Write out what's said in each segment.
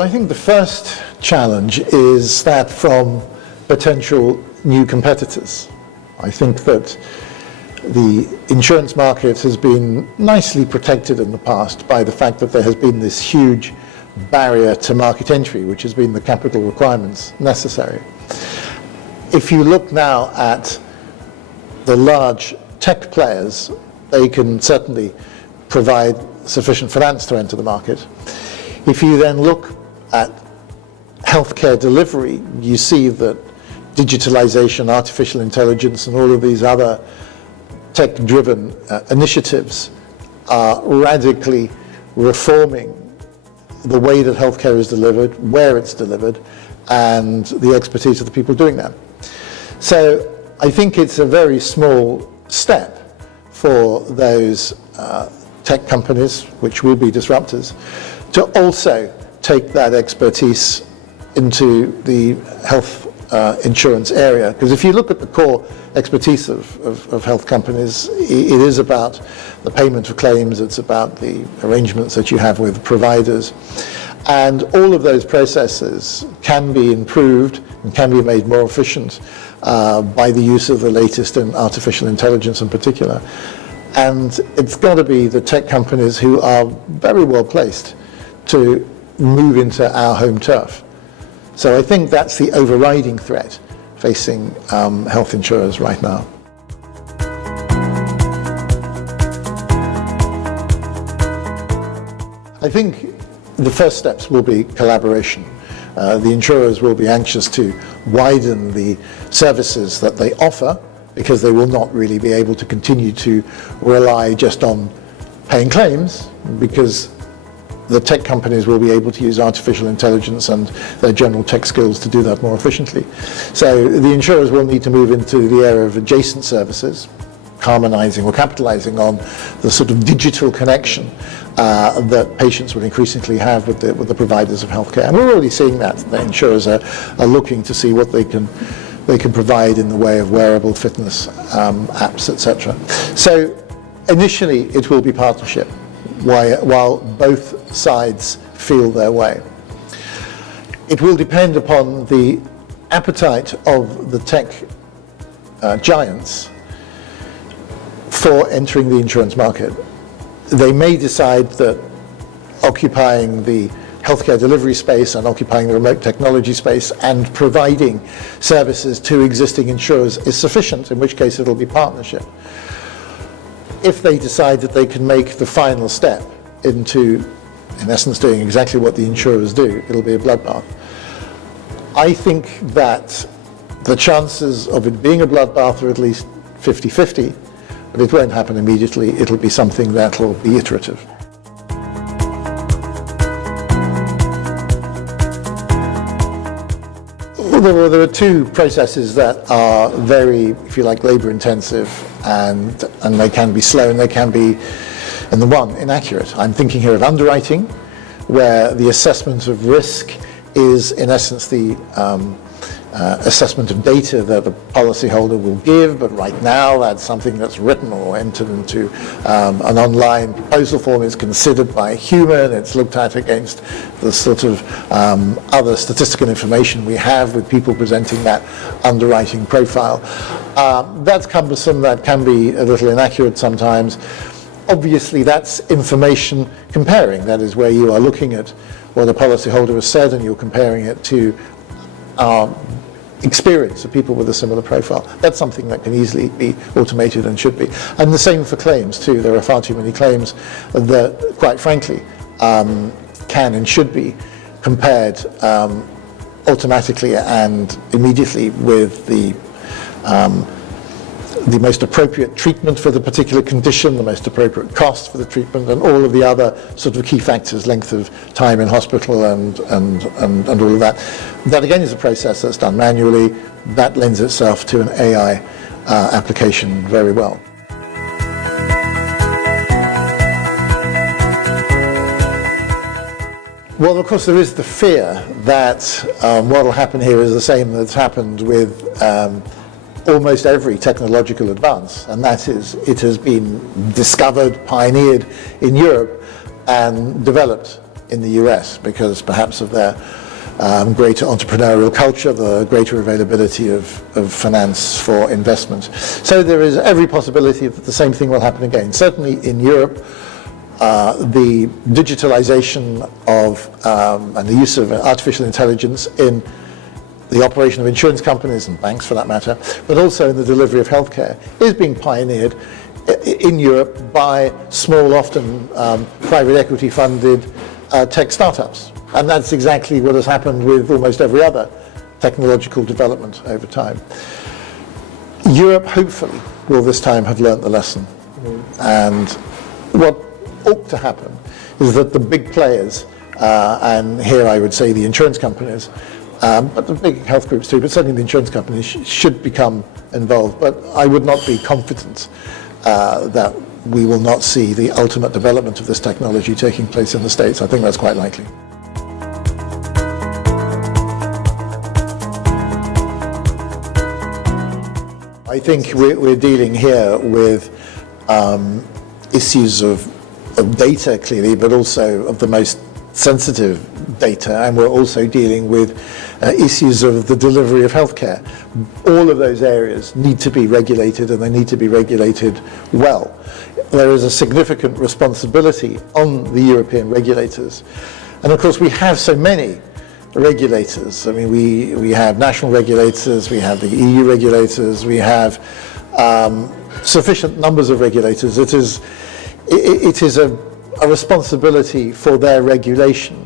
Well, I think the first challenge is that from potential new competitors. I think that the insurance market has been nicely protected in the past by the fact that there has been this huge barrier to market entry, which has been the capital requirements necessary. If you look now at the large tech players, they can certainly provide sufficient finance to enter the market. If you then look at healthcare delivery, you see that digitalization, artificial intelligence, and all of these other tech-driven initiatives are radically reforming the way that healthcare is delivered, where it's delivered, and the expertise of the people doing that. So I think it's a very small step for those tech companies, which will be disruptors, to also take that expertise into the health insurance area. Because if you look at the core expertise of health companies, it is about the payment of claims, it's about the arrangements that you have with providers. And all of those processes can be improved and can be made more efficient by the use of the latest in artificial intelligence in particular. And it's got to be the tech companies who are very well placed to move into our home turf. So I think that's the overriding threat facing health insurers right now. I think the first steps will be collaboration. The insurers will be anxious to widen the services that they offer, because they will not really be able to continue to rely just on paying claims, because the tech companies will be able to use artificial intelligence and their general tech skills to do that more efficiently. So the insurers will need to move into the area of adjacent services, harmonizing or capitalizing on the sort of digital connection that patients will increasingly have with the providers of healthcare. And we're already seeing that. The insurers are looking to see what they can provide in the way of wearable fitness apps, etc. So initially it will be partnership, while both sides feel their way. It will depend upon the appetite of the tech giants for entering the insurance market. They may decide that occupying the healthcare delivery space and occupying the remote technology space and providing services to existing insurers is sufficient, in which case it'll be partnership. If they decide that they can make the final step into, in essence, doing exactly what the insurers do, it'll be a bloodbath. I think that the chances of it being a bloodbath are at least 50-50, but it won't happen immediately. It'll be something that'll be iterative. Well, there are two processes that are very, if you like, labor intensive, and they can be slow and they can be, and the one, inaccurate. I'm thinking here of underwriting, where the assessment of risk is in essence the assessment of data that the policyholder will give, but right now that's something that's written or entered into an online proposal form. It's considered by a human, it's looked at against the sort of other statistical information we have with people presenting that underwriting profile. That's cumbersome, that can be a little inaccurate sometimes. Obviously that's information comparing, that is where you are looking at what a policyholder has said and you're comparing it to experience of people with a similar profile. That's something that can easily be automated and should be. And the same for claims too. There are far too many claims that, quite frankly, can and should be compared automatically and immediately with the most appropriate treatment for the particular condition, the most appropriate cost for the treatment, and all of the other sort of key factors, length of time in hospital and all of that. That again is a process that's done manually. That lends itself to an AI application very well. Well, of course, there is the fear that what will happen here is the same that's happened with almost every technological advance, and that is it has been discovered, pioneered in Europe and developed in the US because perhaps of their greater entrepreneurial culture, the greater availability of finance for investment. So there is every possibility that the same thing will happen again. Certainly in Europe, the digitalization of and the use of artificial intelligence in the operation of insurance companies and banks for that matter, but also in the delivery of healthcare is being pioneered in Europe by small, often private equity funded tech startups. And that's exactly what has happened with almost every other technological development over time. Europe, hopefully, will this time have learnt the lesson. And what ought to happen is that the big players, and here I would say the insurance companies, but the big health groups too, but certainly the insurance companies should become involved. But I would not be confident that we will not see the ultimate development of this technology taking place in the States. I think that's quite likely. I think we're dealing here with issues of data, clearly, but also of the most sensitive data, and we're also dealing with issues of the delivery of healthcare. All of those areas need to be regulated, and they need to be regulated well. There is a significant responsibility on the European regulators, and of course we have so many regulators. I mean, we have national regulators, we have the EU regulators, we have sufficient numbers of regulators. It is a responsibility for their regulation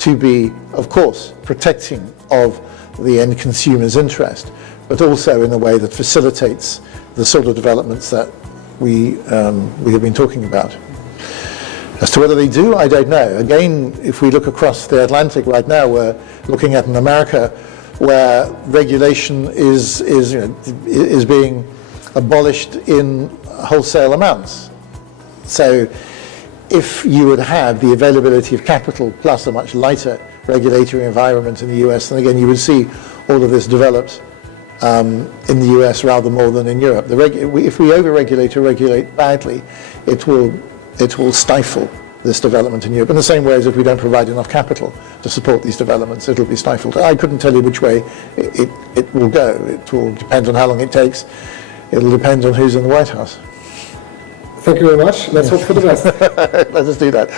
to be, of course, protecting of the end consumer's interest, but also in a way that facilitates the sort of developments that we have been talking about. As to whether they do, I don't know. Again, if we look across the Atlantic right now, we're looking at an America where regulation is being abolished in wholesale amounts. So if you would have the availability of capital plus a much lighter regulatory environment in the US, then again you would see all of this developed in the US rather more than in Europe. If we over-regulate or regulate badly, it will stifle this development in Europe. In the same way as if we don't provide enough capital to support these developments, it'll be stifled. I couldn't tell you which way it will go. It will depend on how long it takes. It'll depend on who's in the White House. Thank you very much. Let's hope for the best. Let us do that.